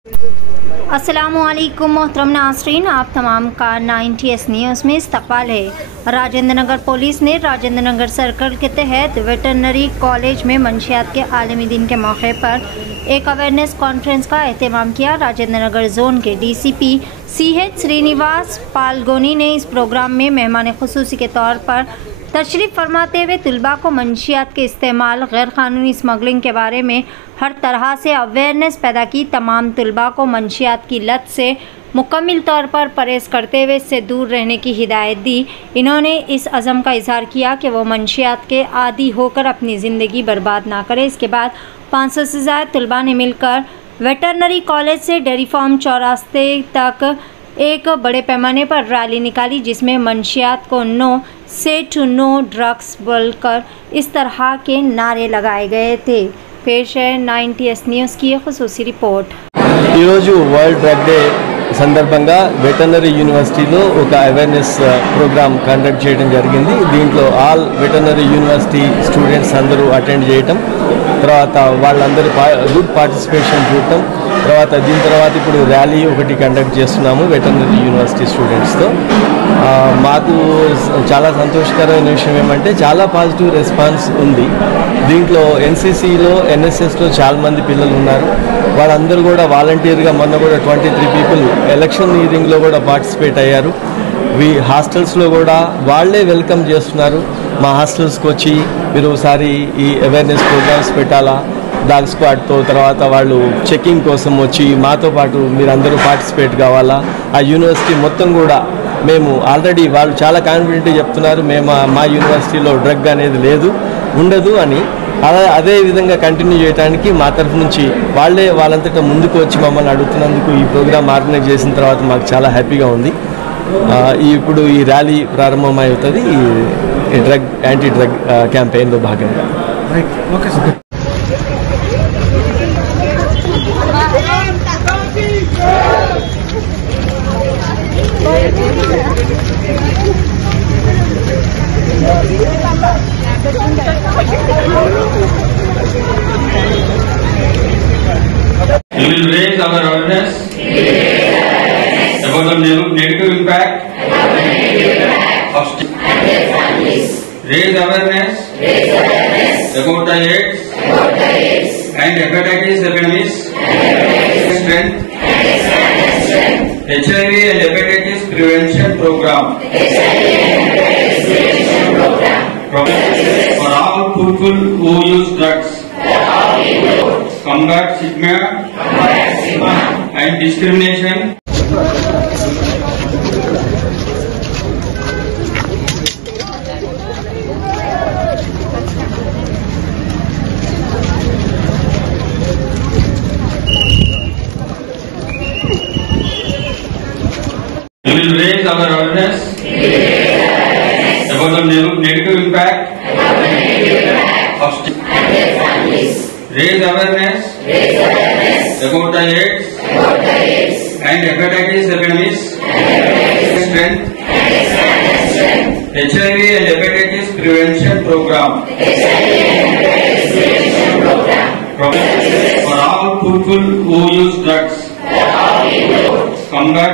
अस्सलामुअलैकुम मोहतरम नाज़रीन, आप तमाम का 90S न्यूज़ में इस्तक़बाल है। राजेंद्र नगर पुलिस ने राजेंद्र नगर सर्कल के तहत वेटरनरी कॉलेज में मंशियात के आलमी दिन के मौके पर एक अवेयरनेस कॉन्फ्रेंस का एहतमाम किया। राजेंद्र नगर जोन के DCP CH श्रीनिवास पालगोनी ने इस प्रोग्राम में मेहमान खुसूसी के तौर पर तशरीफ़ फरमाते हुए तलबा को मंशियात के इस्तेमाल, गैर क़ानूनी स्मगलिंग के बारे में हर तरह से अवेयरनेस पैदा की। तमाम तलबा को मंशियात की लत से मुकम्मल तौर पर परहेज़ करते हुए इससे दूर रहने की हिदायत दी। इन्होंने इस अज़म का इज़हार किया कि वो मंशियात के आदी होकर अपनी ज़िंदगी बर्बाद ना करे। इसके बाद 500 से ज़्यादा तलबा ने मिलकर वेटरनरी कॉलेज से डेयरी फार्म चौरास्ते तक एक बड़े पैमाने पर रैली निकाली, जिसमें मंशियात को नो से टू नो ड्रग्स बोलकर इस तरह के नारे लगाए गए थे। पेश है 90S न्यूज़ की खुसूसी रिपोर्ट। वर्ल्ड ड्रग डे సందర్భంగా వెటర్నరీ యూనివర్సిటీలో ఒక అవేర్నెస్ ప్రోగ్రామ్ కండక్ట్ చేయడం జరిగింది। దీంట్లో ఆల్ వెటర్నరీ యూనివర్సిటీ స్టూడెంట్స్ అందరూ అటెండ్ చేయటం, తర్వాత వాళ్ళందరూ గుడ్ పార్టిసిపేషన్ చూడటం, దీని తర్వాత ఇప్పుడు ర్యాలీ ఒకటి కండక్ట్ చేస్తున్నాము వెటర్నరీ యూనివర్సిటీ స్టూడెంట్స్తో। మాకు చాలా సంతోషకరమైన విషయం ఏమంటే చాలా పాజిటివ్ రెస్పాన్స్ ఉంది। దీంట్లో NCCలో NSSలో చాలామంది పిల్లలు ఉన్నారు, వాళ్ళందరూ కూడా వాలంటీర్గా మొన్న కూడా 23 పీపుల్ ఎలక్షనీరింగ్లో కూడా పార్టిసిపేట్ అయ్యారు। హాస్టల్స్లో కూడా వాళ్ళే వెల్కమ్ చేస్తున్నారు, మా హాస్టల్స్కి వచ్చి మీరు ఒకసారి ఈ అవేర్నెస్ ప్రోగ్రామ్స్ పెట్టాలా డాగ్ స్క్వాడ్తో, తర్వాత వాళ్ళు చెకింగ్ కోసం వచ్చి మాతో పాటు మీరందరూ పార్టిసిపేట్ కావాలా। ఆ యూనివర్సిటీ మొత్తం కూడా మేము ఆల్రెడీ వాళ్ళు చాలా కాన్ఫిడెంట్గా చెప్తున్నారు, మేము మా యూనివర్సిటీలో డ్రగ్ అనేది లేదు, ఉండదు అని। అదే విధంగా కంటిన్యూ చేయడానికి మా తరఫు నుంచి వాళ్ళంతటా ముందుకు వచ్చి మమ్మల్ని అడుగుతున్నందుకు ఈ ప్రోగ్రామ్ ఆర్గనైజ్ చేసిన తర్వాత మాకు చాలా హ్యాపీగా ఉంది। ఇప్పుడు ఈ ర్యాలీ ప్రారంభమవుతుంది ఈ యాంటీ డ్రగ్ క్యాంపెయిన్లో భాగంగా। We will raise our awareness about the negative impact of raise awareness about the AIDS and hepatitis epidemics, strength, HIV and hepatitis prevention program for all people who use drugs, combat stigma and discrimination. We will raise our awareness about the negative impact of raise awareness about the AIDS and hepatitis epidemics, strength, HIV and hepatitis prevention program for all people who use drugs, combat